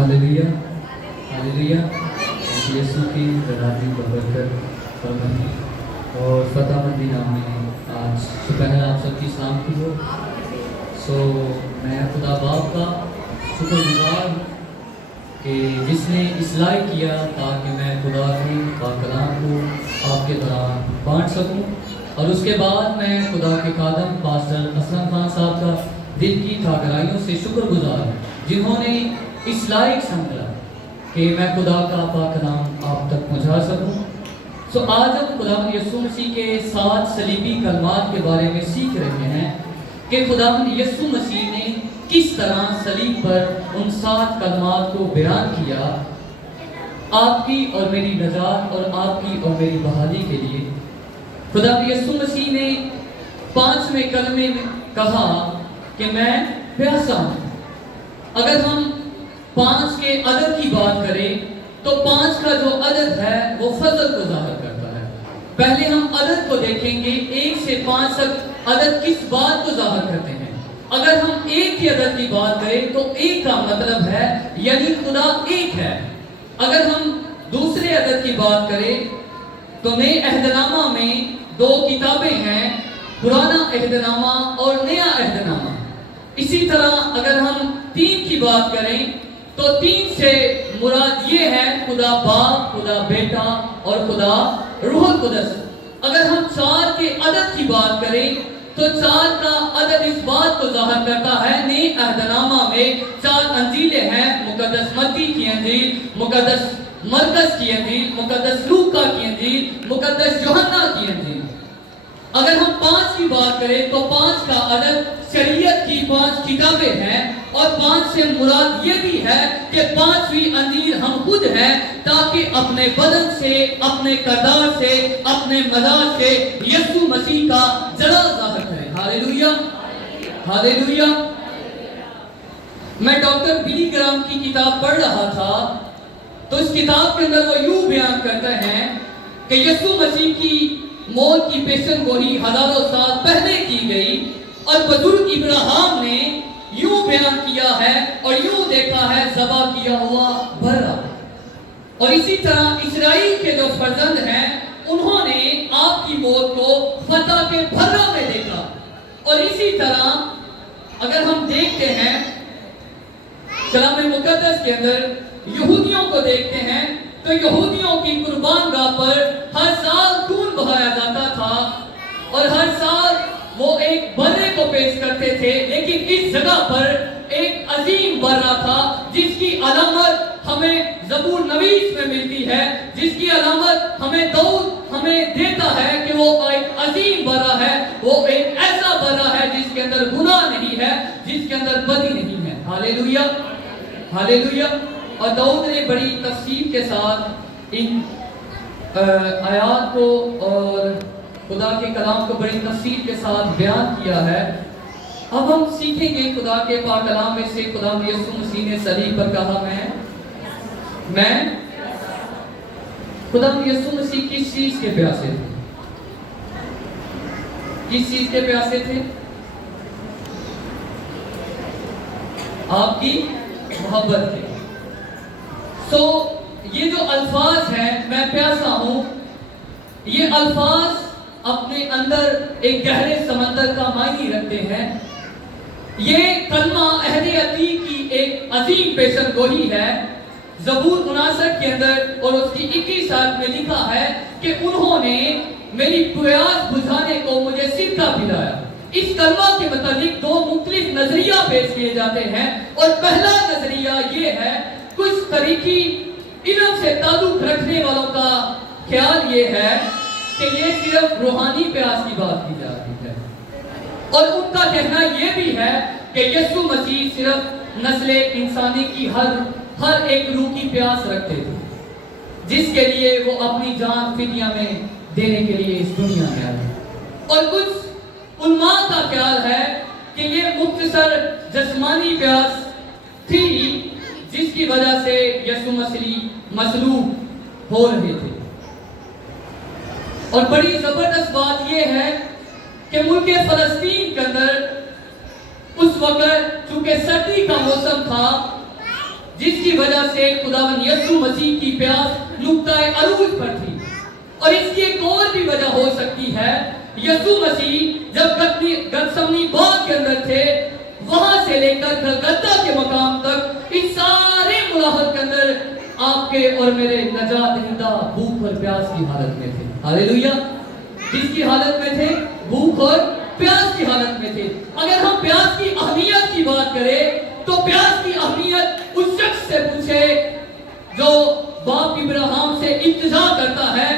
Hallelujah hallelujah. यीशु की जनाजी बरकत फरमाए और फतामंदी नाम में आज सुबह आप सबकी सलामती हो। मैं खुदा बाप का शुक्रगुजार हूँ कि जिसने इस लायक किया ताकि मैं खुदा के कलाम को आपके दौरान बांट सकूँ। और उसके बाद मैं खुदा के खादम पास्टर असलम खान साहब का दिल की गहराइयों से शुक्रगुजार हूँ जिन्होंने इस लायक समझा कि मैं खुदा का कलाम आप तक पहुँचा सकूँ। आज हम खुदा यीशु मसीह के 7 सलीबी कलमात के बारे में सीख रहे हैं कि खुदा यीशु मसीह ने किस तरह सलीब पर उन 7 कलमात को बयान किया आपकी और मेरी नजात और आपकी और मेरी बहाली के लिए। खुदा यीशु मसीह ने 5वें कलमे में कहा कि मैं प्यासा हूँ। अगर हम 5 के अदद की बात करें तो 5 का जो अदद है वो फजल को जाहिर करता है। पहले हम अदद को देखेंगे, 1 से 5 तक अदद किस बात को जाहिर करते हैं। अगर हम 1 के अदद की बात करें तो 1 का मतलब है यानी खुदा एक है। अगर हम दूसरे अदद की बात करें तो नए अहदनामा में 2 किताबें हैं, पुराना अहदनामा और नया अहदनामा। इसी तरह अगर हम 3 की बात करें तो 3 से मुराद ये है खुदा बाप, खुदा बेटा और खुदा रूहुल कुदस। अगर हम 4 के अदद की बात करें तो 4 का अदद इस बात को जाहिर करता है, नए अहदनामा में 4 अंजीलें हैं, मुकद्दस मत्ती की अंजील, मुकद्दस मरकस की अंजील, मुकद्दस लूका की अंजील, मुकद्दस यूहन्ना की अंजील। अगर हम 5 की बात करें तो 5 का अदद शरीयत की 5 किताबें हैं और 5 से मुराद ये भी है कि 5वीं अंजील हम खुद हैं ताकि अपने बदन से, अपने किरदार से, अपने मज़ाज से यीशु मसीह का जलाल ज़ाहिर करें। Hallelujah hallelujah. मैं डॉक्टर बिली ग्राम की किताब पढ़ रहा था तो इस किताब के अंदर वो यूं बयान करते हैं कि यीशु मसीह की मौत की पेशन गोई हजारों साल पहले की गई और बुजुर्ग इब्राहिम ने यूं बयान किया है और यूं देखा है ज़बा किया हुआ बकरा। और इसी तरह इस्राएल के जो फर्जंद हैं उन्होंने आपकी मौत को फतह के भर्रा में देखा। और इसी तरह अगर हम देखते हैं कलाम मुकद्दस के अंदर यहूदियों को देखते हैं तो यहूदियों की कुर्बान गाह पर हर साल खून बहाया जाता था और हर साल वो एक बर्रे को पेश करते थे। लेकिन इस जगह पर एक अजीम बर्रा था जिसकी अलामत हमें ज़बूर नवीस में मिलती है, जिसकी अलामत हमें दाऊद हमें देता है कि वो एक अजीम बर्रा है, वो एक ऐसा बर्रा है जिसके अंदर गुनाह नहीं है, जिसके अंदर बदी नहीं है। Hallelujah hallelujah. और दाऊद ने बड़ी तफसील के साथ इन आयात को और खुदा के कलाम को बड़ी तफसील के साथ बयान किया है। अब हम सीखेंगे खुदा के पाक कलाम में से खुदा यीशु मसीह ने सलीब पर कहा मैं खुदा यीशु मसीह किस चीज के प्यासे थे? किस चीज के प्यासे थे? आपकी मोहब्बत के। ये जो अल्फाज हैं मैं प्यासा हूं, ये अल्फाज अपने अंदर एक गहरे समंदर का मायने रखते हैं। ये कलमा अहदे अतीक की एक अजीम पेशन गोई है। ज़बूर 59 के अंदर और उसकी 21 आयत में लिखा है कि उन्होंने मेरी प्यास बुझाने को मुझे सिरका पिलाया। इस कलमा के मुताबिक 2 मुख्तलिफ नजरिया पेश किए जाते हैं और पहला नजरिया ये है, कुछ तरीकी इल्म से ताल्लुक रखने वालों का ख्याल ये है कि ये सिर्फ रूहानी प्यास की बात की जा रही है और उनका कहना ये भी है कि यीशु मसीह सिर्फ नस्ल इंसानी की हर एक रूह की प्यास रखते थे जिसके लिए वो अपनी जान फिदिया में देने के लिए इस दुनिया में आए। और कुछ उलमा का ख्याल है कि ये मुख्तसर जिस्मानी प्यास थी जिसकी वजह से यीशु मसीह मसलूब हो रहे थे। और बड़ी जबरदस्त बात यह है कि मुल्क फलस्तीन के अंदर उस वक्त चूंकि सर्दी का मौसम था, جس کی وجہ سے خداوند یسوع مسیح کی پیاس نقطۂ عروج پر تھی. اور اس کی ایک اور بھی وجہ ہو سکتی ہے. یسوع مسیح جب گتسمنی باغ کے اندر تھے، وہاں سے لے کر گلگتہ کے مقام تک اس سارے مراحل کے اندر آپ کے اور میرے نجات دہندہ بھوک اور پیاس کی حالت میں تھے. ہاللیلویا. جس کی حالت میں تھے؟ بھوک اور پیاس کی حالت میں تھے. اگر ہم پیاس کی اہمیت کی بات کریں تو پیاس کی اہمیت اس شخص سے پوچھے جو باپ ابراہیم سے التجا کرتا ہے،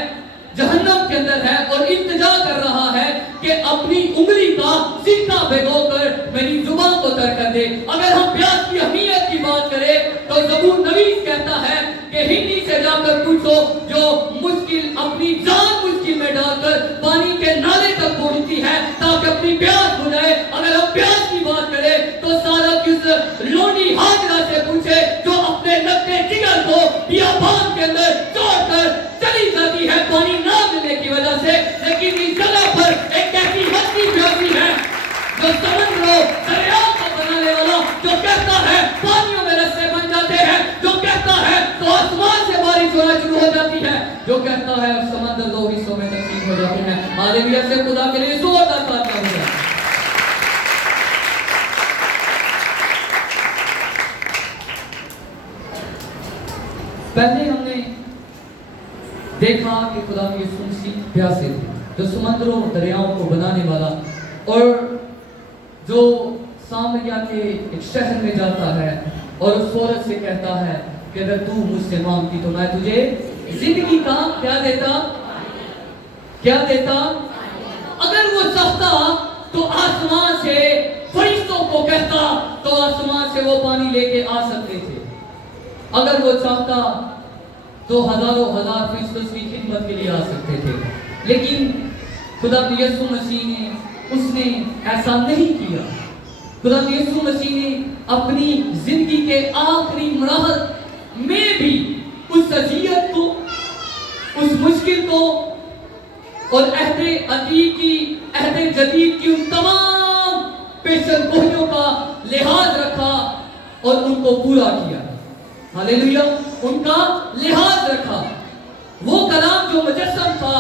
جہنم کے اندر ہے اور التجا کر رہا ہے کہ اپنی انگلی کا سکہ بھگو کر میری زبان کو تر کر دے. اگر ہم پیاس کی اہمیت کی بات کریں تو زبور نویس کہتا ہے کہ ہندی سے جا کر پوچھو جو مشکل اپنی جان مشکل میں ڈال کر پانی کے نالے تک پہنچتی ہے تاکہ اپنی پیاس بجھائے. اگر ہم پیاس کی بات کریں تو سارا کس لونڈی ہاجرہ سے پوچھے جو اپنے نقطے جگر کو بیابان کے اندر چھوڑ کر چلی جاتی ہے پانی نہ ملنے کی وجہ سے، لیکن اس جگہ پر ایک ایسی ہستی پیاسی ہے جو سمندروں دریاؤں کو بنانے والا، جو کہتا ہے پانیوں میں رستے بن جاتے ہیں، جو کہتا ہے تو آسمان سے بارش ہونا شروع ہو جاتی ہے، جو کہتا ہے سمندر دو حصوں میں تقسیم ہو جاتے ہیں. ہاللیلویا. سے خدا کے لیے زوردار تالیاں ہو جائیں. پہلے ہم نے دیکھا کہ خدا یسوع مسیح پیاسے تھے، جو سمندروں دریاؤں کو بنانے والا، اور جو سامریا کے ایک شہر میں جاتا ہے اور اس عورت سے کہتا ہے کہ اگر تو مجھ سے مانگتی تو میں تجھے زندگی کا کیا دیتا. اگر وہ چاہتا تو آسمان سے فرشتوں کو کہتا تو آسمان سے وہ پانی لے کے آ سکتے تھے. اگر وہ چاہتا تو ہزاروں ہزار فرشتے اس کی خدمت کے لیے آ سکتے تھے. لیکن خدا یسوع مسیح نے اس نے ایسا نہیں کیا. خدا یسوع مسیح نے اپنی زندگی کے آخری مراحل میں بھی اس اذیت کو، اس مشکل کو اور عہد عتیق کی عہد جدید کی ان تمام پیشن گوئیوں کا لحاظ رکھا اور ان کو پورا کیا. ہاللیلویا. ان کا لحاظ رکھا. وہ کلام جو مجسم تھا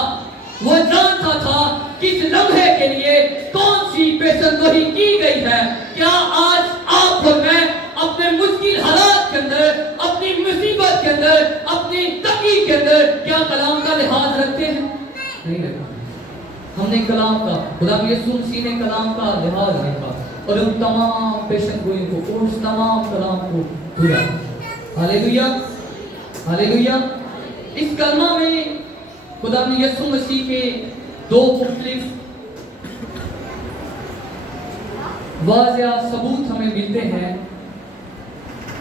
وہ جانتا تھا کس لمحے کے لیے کون سی پیشن گوئی کی گئی ہے. کیا آج آپ اور میں اپنے مشکل حالات کے اندر، اپنی مصیبت کے اندر، اپنی تنگی کے اندر کیا کلام کا لحاظ رکھتے ہیں؟ نہیں رکھتے. ہم نے کلام کا، خدا یسوع مسیح نے کلام کا لحاظ رکھا اور ان تمام پیشن گوئیوں کو، اس تمام کلام کو پورا. ہاللیلویا. ہاللیلویا. اس کلمہ میں خدا یسوع مسیح کے دو مختلف واضح ثبوت ہمیں ملتے ہیں،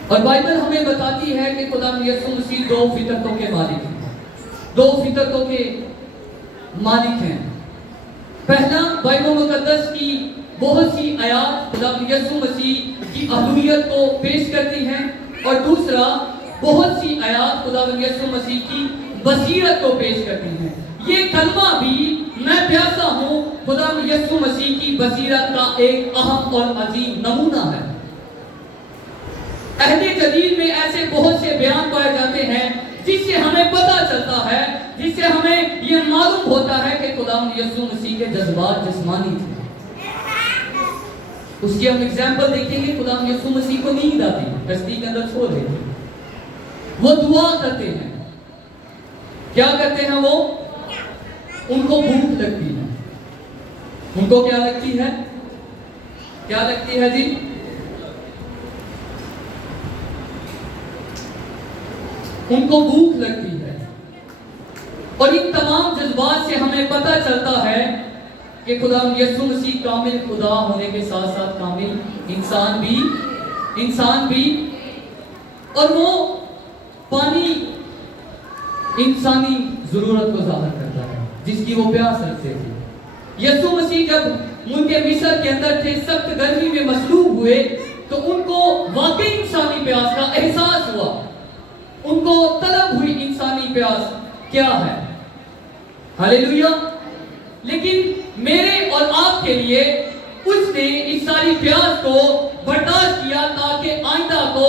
اور بائبل ہمیں بتاتی ہے کہ خدا یسوع مسیح دو فطرتوں کے مالک ہیں. دو فطرتوں کے مالک ہیں. پہلا، بائبل مقدس کی بہت سی آیات خدا یسوع مسیح کی الوہیت کو پیش کرتی ہیں، اور دوسرا، بہت سی آیات خدا یسوع مسیح کی بصیرت کو پیش کرتی ہیں. یہ کلمہ بھی میں پیاسا ہوں خدا یسوع مسیح کی بصیرت کا ایک اہم اور عظیم نمونہ ہے. عہد جدید میں ایسے بہت سے بیان پائے جاتے ہیں جس سے ہمیں پتہ چلتا ہے، جس سے ہمیں یہ معلوم ہوتا ہے کہ خدا یسوع مسیح کے جذبات جسمانی تھے. اس کی ہم اگزامپل دیکھیں گے. خدا یسوع مسیح کو نیند آتی، کشتی کے اندر سو رہے تھے. وہ دعا کرتے ہیں. کیا کرتے ہیں وہ؟ ان کو بھوک لگتی ہے. ان کو کیا لگتی ہے؟ کیا لگتی ہے جی؟ ان کو بھوک لگتی ہے. اور ان تمام جذبات سے ہمیں پتہ چلتا ہے کہ خدا یسوع مسیح کامل خدا ہونے کے ساتھ ساتھ کامل انسان بھی، اور وہ پانی انسانی ضرورت کو ظاہر کرتا ہے جس کی وہ پیاس رکھتے تھے. یسوع مسیح جب ملک مصر کے اندر تھے، سخت گرمی میں مصلوب ہوئے، تو ان کو واقعی انسانی پیاس کا احساس ہوا. ان کو طلب ہوئی انسانی پیاس کیا ہے. ہاللیلویا. لیکن میرے اور آپ کے لیے اس نے اس ساری پیاس کو برداشت کیا تاکہ آئندہ کو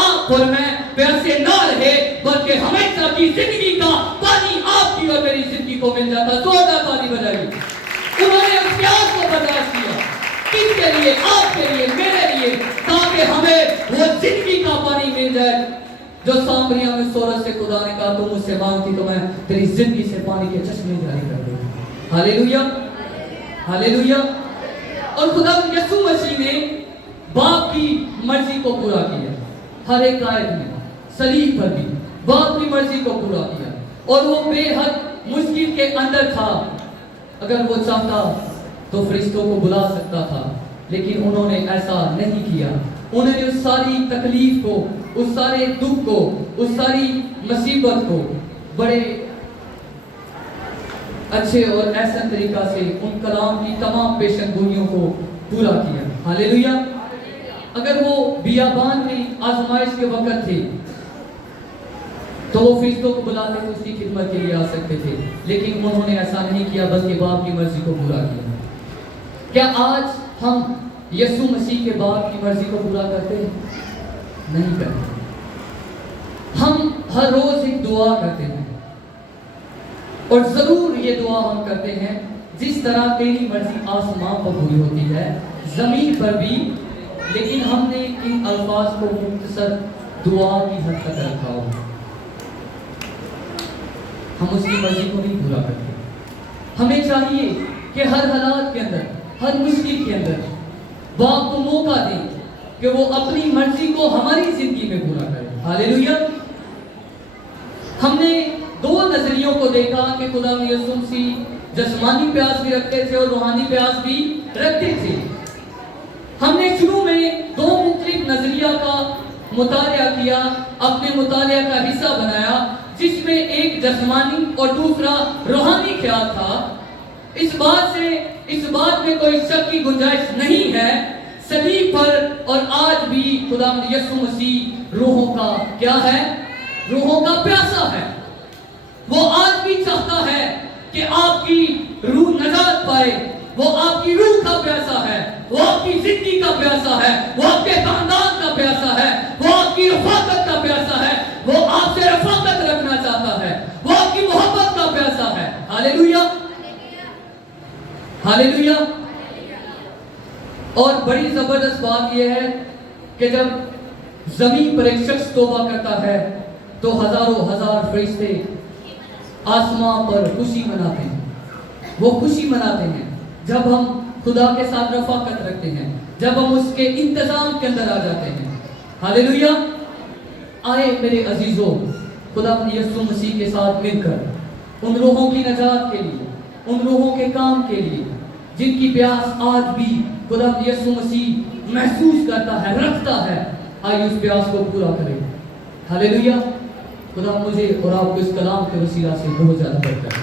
آپ اور میں प्यासे ना रहे, बल्कि हमेशा की जिंदगी का पानी आपकी और मेरी जिंदगी को मिल जाता। जोरदार ताली बजाइए। उन्होंने उस प्यास को बर्दाश्त किया, किसके लिए? आपके लिए, मेरे लिए, ताकि हमें वो जिंदगी का पानी मिल जाए जो सामरिया में सूरज से खुदा ने कहा तुम मुझसे मांगती तो मैं तेरी जिंदगी से पानी के चश्मे जारी कर दूंगा। Hallelujah, hallelujah. और खुदा यीशु मसीह ने बाप की मर्जी को पूरा किया, हर एक आयत में, सलीब पर भी बाप की मर्जी को पूरा किया। और वो बेहद मुश्किल के अंदर था, अगर वो चाहता तो फरिश्तों को बुला सकता था, लेकिन उन्होंने ऐसा नहीं किया। उन्होंने उस सारी तकलीफ को, उस सारे दुख को, उस सारी मुसीबत को बड़े अच्छे और ऐसा तरीका से उन कलाम की तमाम पेशनगोइयों को पूरा किया। हालेलुया। अगर वो बियाबान में आजमाइश के वक्त थे तो वो फरिश्तों को बुलाते तो उसकी खिदमत के लिए आ सकते थे, लेकिन उन्होंने ऐसा नहीं किया, बल्कि बाप की मर्जी को पूरा किया। क्या आज हम यीशु मसीह के बाप की मर्जी को पूरा करते हैं? नहीं करते। हम हर रोज एक दुआ करते हैं, और जरूर ये दुआ हम करते हैं जिस तरह तेरी मर्जी आसमान पर पूरी होती है जमीन पर भी, लेकिन हमने इन अल्फाज को मुख्तसर दुआ की हद तक रखा हो। हम उसकी मर्जी को नहीं पूरा करते। हमें चाहिए कि हर हालात के अंदर, हर मुश्किल के अंदर बाप को मौका दें कि वो अपनी मर्जी को हमारी जिंदगी में पूरा करे। हालेलुया। हमने दो नजरियों को देखा कि खुदा यीशु मसीह जिस्मानी प्यास भी रखते थे और रूहानी प्यास भी रखते थे। हमने शुरू में दो मुख्तलिफ नजरिया का मुतालिया किया, अपने मुतालिया का हिस्सा बनाया, जिसमें एक जिस्मानी और दूसरा रूहानी ख्याल था। इस बात में कोई शक की गुंजाइश नहीं है, सलीब पर और आज भी खुदा यीशु मसीह रूहों का क्या है? रूहों का प्यासा है। वो आज भी चाहता है कि आपकी रूह नजात पाए। वो आपकी रूह का प्यासा है, वो आपकी जिंदगी का प्यासा है, वो आपके खानदान का प्यासा है, वो आपकी रफाकत का प्यासा है, वो आपसे रफाकत रखना चाहता है, वो आपकी मोहब्बत का प्यासा है। Hallelujah, hallelujah. और बड़ी जबरदस्त बात यह है कि जब जमीन पर एक शख्स तौबा करता है तो हजारों हजार फरिश्ते आसमान पर खुशी मनाते हैं। वो खुशी मनाते हैं जब हम खुदा के साथ रफाकत रखते हैं, जब हम उसके इंतजाम के अंदर आ जाते हैं। हालेलुया। आए मेरे अजीजों, खुदा यीशु मसीह के साथ मिलकर उन रूहों की नजात के लिए, उन रूहों के काम के लिए जिनकी प्यास आज भी खुदा यीशु मसीह महसूस करता है, रखता है, आइए उस प्यास को पूरा करें। हालेलुया। खुदा मुझे और आपको इस कलाम के वसीला से बहुत ज्यादा बरकत।